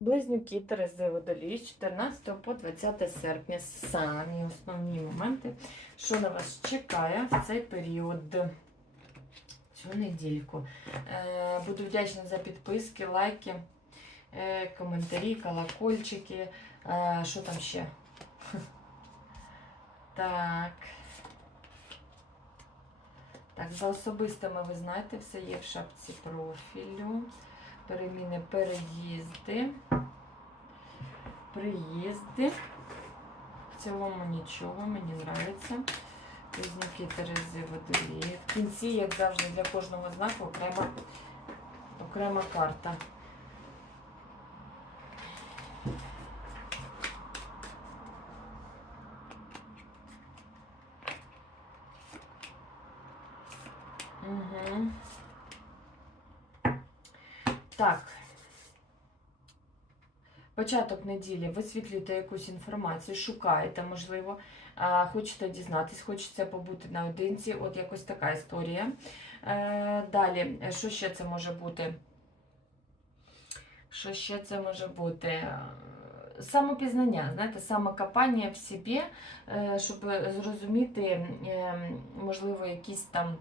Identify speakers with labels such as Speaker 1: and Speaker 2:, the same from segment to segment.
Speaker 1: Близнюки Терези Водолій з 14 по 20 серпня. Самі основні моменти, що на вас чекає в цей період. Цю недільку. Е, буду вдячна за підписки, лайки, е, коментарі, колокольчики. Е, що там ще? Так. Так, за особистими ви знаєте, все є в шапці профілю. Переміни, переїзди, приїзди. В цілому нічого, мені подобається. Близнюки Терези Водолії. В кінці, як завжди, для кожного знаку окрема, окрема карта. Угу. Так. Початок неділі висвітлюєте якусь інформацію, шукаєте, можливо, хочете дізнатись, хочеться побути наодинці. От якось така історія. Е, Далі, що ще це може бути? Що ще це може бути? Самопізнання, знаєте, самокопання в собі, е, щоб зрозуміти, е, можливо, якісь там.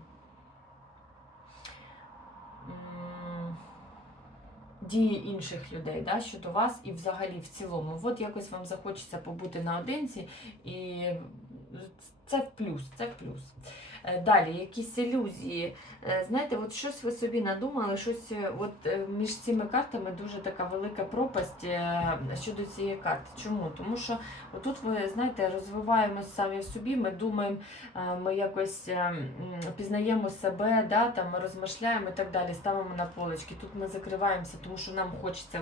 Speaker 1: Дії інших людей да, щодо вас і взагалі в цілому. От якось вам захочеться побути наодинці, і це в плюс, це в плюс. Е, Далі, якісь ілюзії. Е, Знаєте, от щось ви собі надумали, щось е, от між цими картами дуже така велика пропасть щодо цієї карти. Чому? Тому що отут ви знаєте, розвиваємось самі в собі, ми думаємо, ми якось пізнаємо себе, да, там, ми розмишляємо і так далі, ставимо на полочки. Тут ми закриваємося, тому що нам хочеться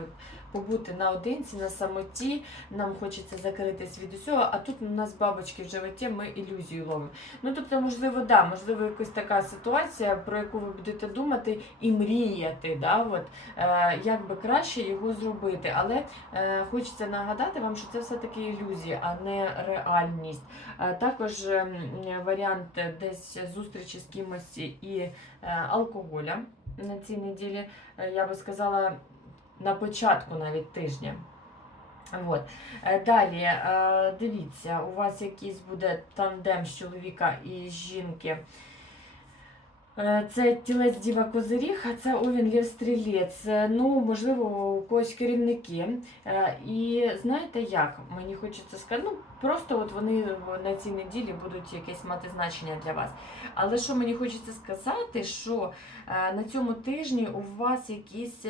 Speaker 1: побути наодинці, на самоті, нам хочеться закритись від усього, а тут у нас бабочки в животі, ми ілюзію ловимо. Ну, тобто, можливо, да, можливо, якась така ситуація, про яку ви будете думати і мріяти, да, от, е, як би краще його зробити. Але е, хочеться нагадати вам, що це все-таки ілюзія, а не реальність. Е, також е, варіант десь зустрічі з кимось і е, алкоголя на цій неділі, е, я би сказала, на початку навіть тижня. От. Е, Далі, е, дивіться, у вас якийсь буде тандем з чоловіка і жінки. Е, Це тілець Діва Козиріг, а це Овін Лев Стрілець. Е, Ну, можливо, у когось керівники. Е, І знаєте як? Мені хочеться сказати, ну просто от вони на цій неділі будуть якесь мати значення для вас. Але що мені хочеться сказати, що на цьому тижні у вас якісь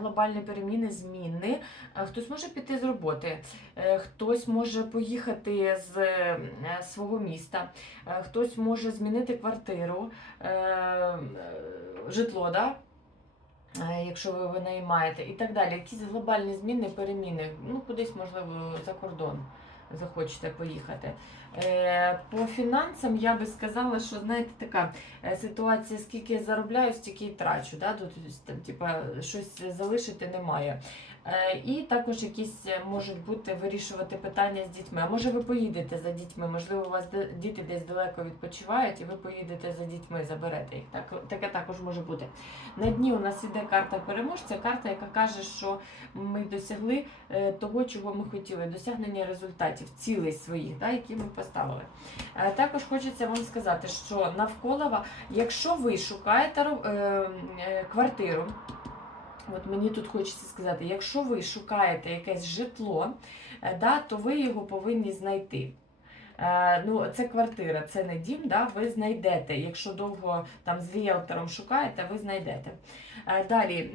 Speaker 1: глобальні переміни, зміни. Хтось може піти з роботи, хтось може поїхати з свого міста, хтось може змінити квартиру, житло, да? Е, якщо ви винаймаєте, і так далі. Якісь глобальні зміни, переміни, ну кудись, можливо, за кордон захочете поїхати. Е, По фінансам я би сказала, що знаєте, така е, ситуація, скільки я заробляю, стільки і трачу. Да? Тут там, типа, щось залишити немає. Е, І також якісь е, можуть бути вирішувати питання з дітьми. А може ви поїдете за дітьми? Можливо, у вас діти десь далеко відпочивають, і ви поїдете за дітьми, заберете їх. Так, таке також може бути. На дні у нас іде карта переможця, карта, яка каже, що ми досягли е, того, чого ми хотіли, досягнення результатів, цілей своїх, да, які ми поставили. Також хочеться вам сказати, що навколо якщо ви шукаєте квартиру, От мені тут хочеться сказати, якщо ви шукаєте якесь житло, е, да, то ви його повинні знайти. Е, ну, це квартира, це не дім, да, ви знайдете. Якщо довго там з ріелтором шукаєте, ви знайдете. Е, далі,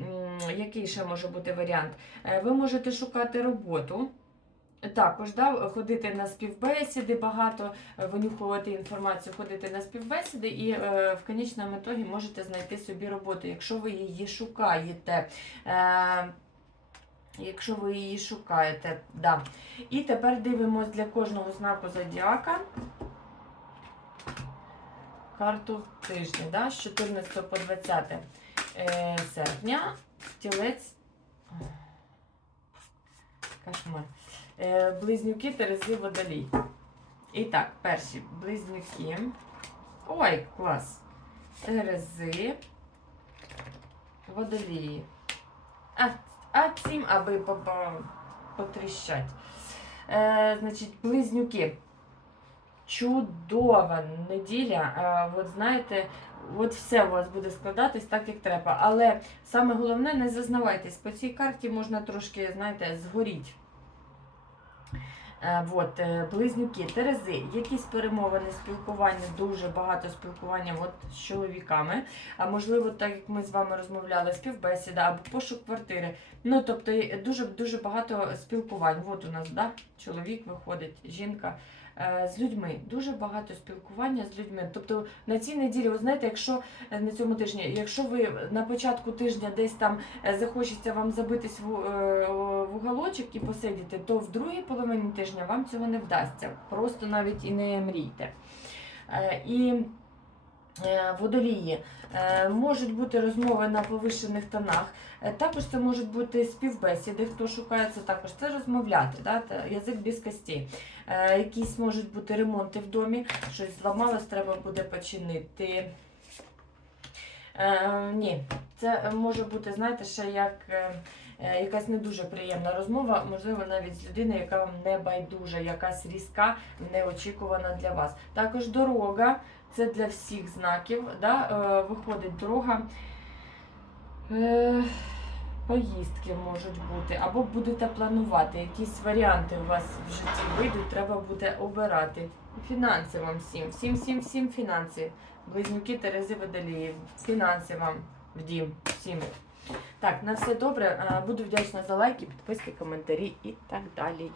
Speaker 1: який ще може бути варіант? Ви можете шукати роботу. Також да, ходити на співбесіди, багато е, винюхувати інформацію, ходити на співбесіди, і е, в конечному ітогі можете знайти собі роботу, якщо ви її шукаєте. Е, якщо ви її шукаєте, да. І тепер дивимось для кожного знаку зодіака карту тижня, да, з 14 по 20 е, серпня. Тілець. Кошмар. Е, Близнюки Терези Водолій. І так, перші близнюки. Ой, клас. Терези. Водолії. А, а цим, аби поба- потріщать. Е, значить, близнюки. Чудова неділя. Е, от знаєте, от все у вас буде складатись так, як треба. Але саме головне, не зазнавайтесь. По цій карті можна трошки, знаєте, згоріти. Е, От, е, близнюки, Терези, якісь перемовини, спілкування, дуже багато спілкування от, з чоловіками. А можливо, так як ми з вами розмовляли, співбесіда або пошук квартири. Ну, тобто дуже дуже багато спілкувань. От у нас да, чоловік виходить, жінка. Е, З людьми дуже багато спілкування з людьми. Тобто на цій неділі, ви знаєте, якщо е, на цьому тижні, якщо ви на початку тижня десь там е, захочеться вам забитись в, в уголочок і посидіти, то в другій половині тижня вам цього не вдасться. Просто навіть і не мрійте. І водолії е, можуть бути розмови на повищених тонах. Е, Також це можуть бути співбесіди, хто шукає це також. Це розмовляти, да? язик без костей. Е, Якісь можуть бути ремонти в домі, щось зламалось, треба буде починити. Е, ні, це може бути, знаєте, ще як е, е, якась не дуже приємна розмова, можливо, навіть з людиною, яка вам не байдужа, якась різка, неочікувана для вас. Також дорога, це для всіх знаків. Да? Е, виходить дорога. Е, Поїздки можуть бути, або будете планувати, якісь варіанти у вас в житті вийдуть, треба буде обирати. Фінанси вам всім, всім, всім, всім фінанси. Близнюки Терези Водолії. Фінанси вам в дім. Всім. Так, на все добре. Е, Буду вдячна за лайки, підписки, коментарі і так далі.